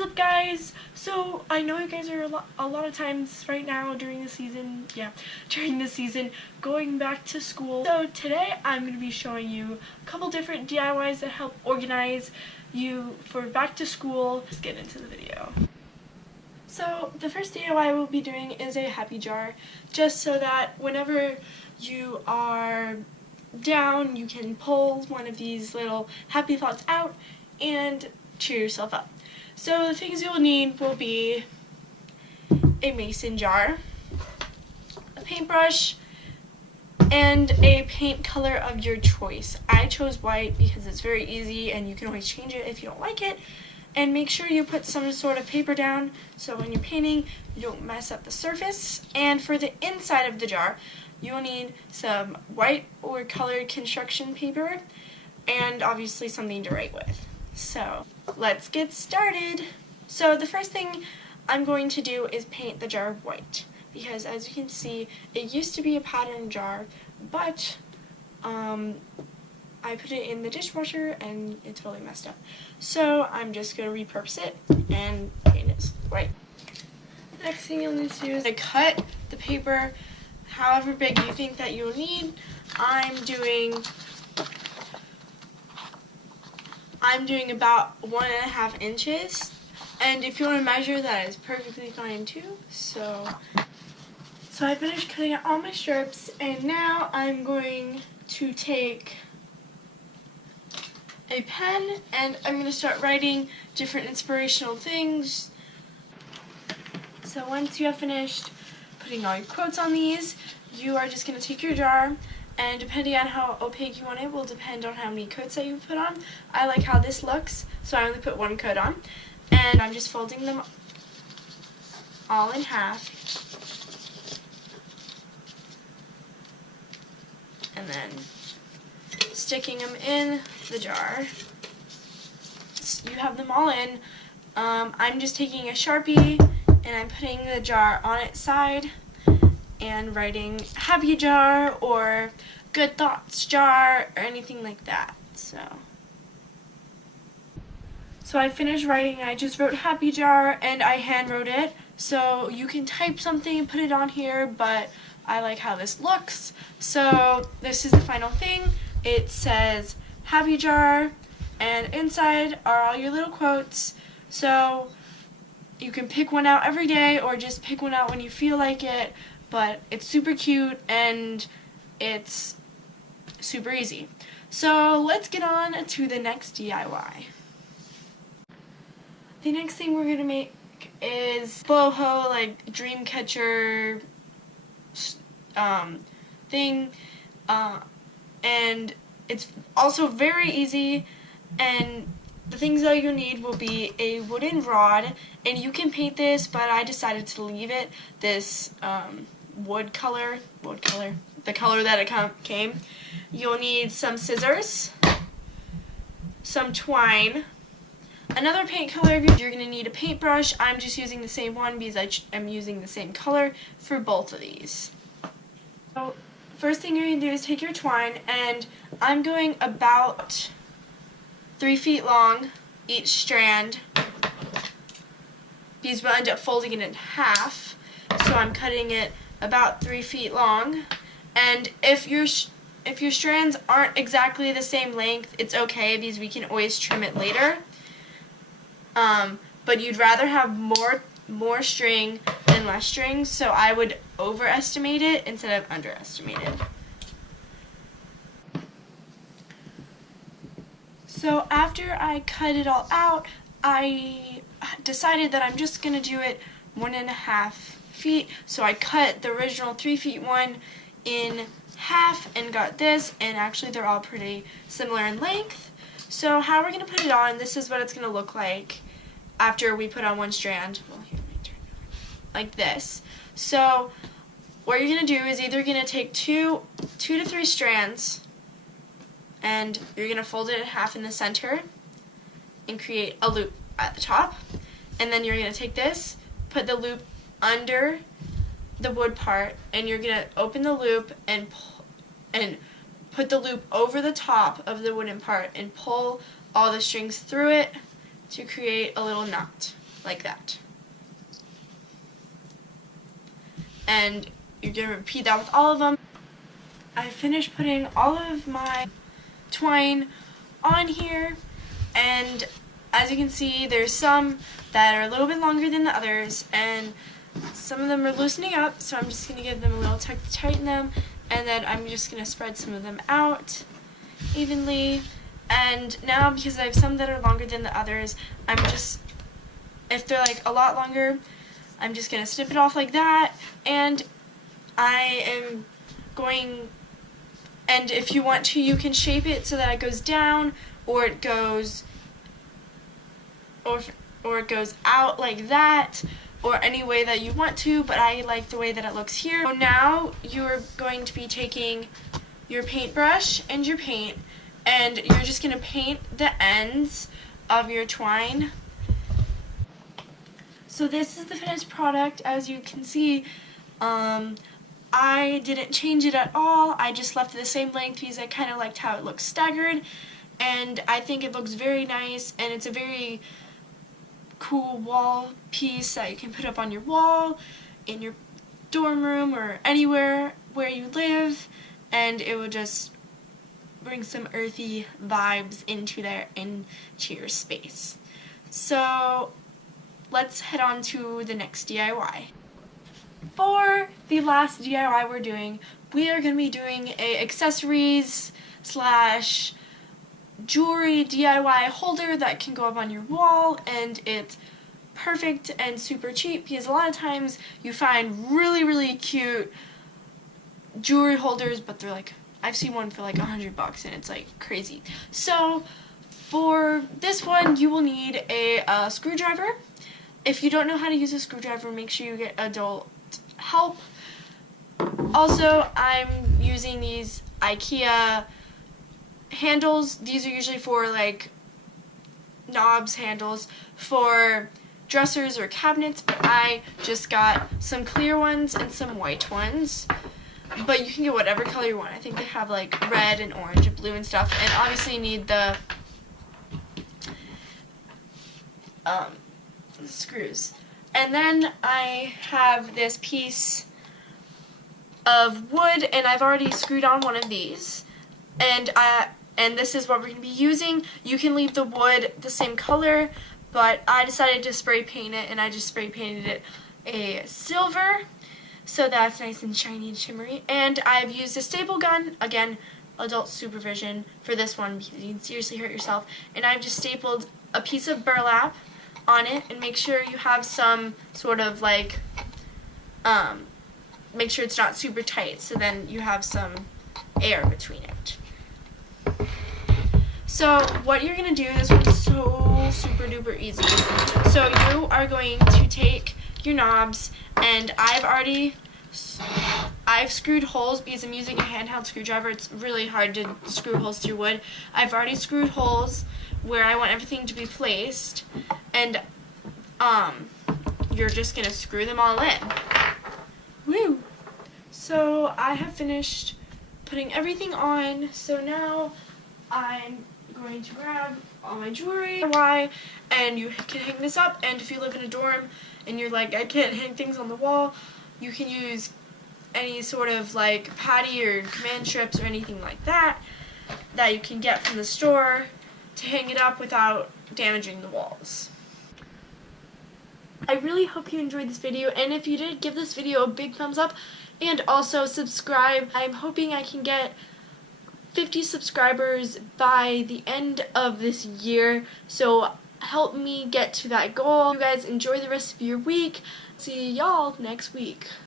is up, guys? So I know you guys are a lot of times right now during the season, going back to school. So today I'm going to be showing you a couple different DIYs that help organize you for back to school. Let's get into the video. So the first DIY we'll be doing is a happy jar, just so that whenever you are down, you can pull one of these little happy thoughts out and cheer yourself up. So the things you'll need will be a mason jar, a paintbrush, and a paint color of your choice. I chose white because it's very easy and you can always change it if you don't like it. And make sure you put some sort of paper down so when you're painting you don't mess up the surface. And for the inside of the jar, you'll need some white or colored construction paper and obviously something to write with. So let's get started. So the first thing I'm going to do is paint the jar white, because as you can see it used to be a pattern jar, but I put it in the dishwasher and it's really messed up. So I'm just going to repurpose it and paint it white. The next thing you'll need to do is to cut the paper however big you think that you'll need. I'm doing about 1.5 inches, and if you want to measure, that is perfectly fine too. So I finished cutting out all my strips, and now I'm going to take a pen and I'm going to start writing different inspirational things. So once you have finished putting all your quotes on these, you are just going to take your jar, and depending on how opaque you want it will depend on how many coats that you put on. I like how this looks, so I only put one coat on, and I'm just folding them all in half, and then sticking them in the jar. You have them all in. I'm just taking a Sharpie and I'm putting the jar on its side and writing happy jar or good thoughts jar or anything like that. So I finished writing. I just wrote happy jar and I hand wrote it. So you can type something and put it on here, but I like how this looks. So this is the final thing. It says happy jar, and inside are all your little quotes. So you can pick one out every day or just pick one out when you feel like it, but it's super cute and it's super easy. So let's get on to the next DIY. The next thing we're going to make is boho, like dream catcher thing, and it's also very easy, and the things that you need will be a wooden rod, and you can paint this, but I decided to leave it this wood color, the color that it came. You'll need some scissors, some twine, another paint color. You're going to need a paintbrush. I'm just using the same one because I'm using the same color for both of these. So first thing you're going to do is take your twine, and I'm going about 3 feet long each strand because we'll end up folding it in half. So I'm cutting it about 3 feet long, and if your strands aren't exactly the same length, it's okay because we can always trim it later. But you'd rather have more string than less string, so I would overestimate it instead of underestimate it. So after I cut it all out, I decided that I'm just going to do it 1.5 feet. So I cut the original 3 feet one in half and got this, and actually they're all pretty similar in length. So how we're going to put it on, this is what it's going to look like after we put on one strand. Well, here, let me turn it like this. So what you're going to do is either going to take two to 3 strands, and you're going to fold it in half in the center and create a loop at the top. And then you're going to take this, put the loop under the wood part, and you're going to open the loop and put the loop over the top of the wooden part and pull all the strings through it to create a little knot. like that. And you're going to repeat that with all of them. I finished putting all of my twine on here, and as you can see, there's some that are a little bit longer than the others, and some of them are loosening up, so I'm just going to give them a little tug to tighten them, and then I'm just going to spread some of them out evenly. And now, because I have some that are longer than the others, if they're like a lot longer, I'm just going to snip it off like that, and I am going, and if you want to, you can shape it so that it goes down, or it goes, or it goes out like that, or any way that you want to, but I like the way that it looks here. So now you're going to be taking your paintbrush and your paint, and you're just going to paint the ends of your twine. So this is the finished product. As you can see, I didn't change it at all. I just left it the same length because I kind of liked how it looks staggered, and I think it looks very nice, and it's a very cool wall piece that you can put up on your wall, in your dorm room, or anywhere where you live, and it would just bring some earthy vibes into your space. So let's head on to the next DIY. For the last DIY we're doing, we are going to be doing a accessories slash jewelry DIY holder that can go up on your wall, and it's perfect and super cheap because a lot of times you find really cute jewelry holders, but they're like, I've seen one for like $100 and it's like crazy. So for this one, you will need a screwdriver. If you don't know how to use a screwdriver, make sure you get adult help. Also, I'm using these IKEA handles. These are usually for like knobs handles for dressers or cabinets, but I just got some clear ones and some white ones. But you can get whatever color you want. I think they have like red and orange and blue and stuff. And obviously you need the screws. And then I have this piece of wood, and I've already screwed on one of these. And this is what we're going to be using. You can leave the wood the same color, but I decided to spray paint it, and I just spray painted it a silver, so that's nice and shiny and shimmery. And I've used a staple gun, again, adult supervision for this one because you can seriously hurt yourself. And I've just stapled a piece of burlap on it, and make sure you have some sort of like, make sure it's not super tight, so then you have some air between it. So what you're going to do, this one's so super duper easy. So you are going to take your knobs, and I've screwed holes because I'm using a handheld screwdriver. It's really hard to screw holes through wood. I've already screwed holes where I want everything to be placed, and you're just going to screw them all in. Woo! So I have finished putting everything on, so now I'm going to grab all my jewelry, and you can hang this up. And if you live in a dorm and you're like, I can't hang things on the wall, you can use any sort of like patty or command strips or anything like that that you can get from the store to hang it up without damaging the walls. I really hope you enjoyed this video, and if you did, give this video a big thumbs up and also subscribe. I'm hoping I can get 50 subscribers by the end of this year, so help me get to that goal. You guys enjoy the rest of your week. See y'all next week.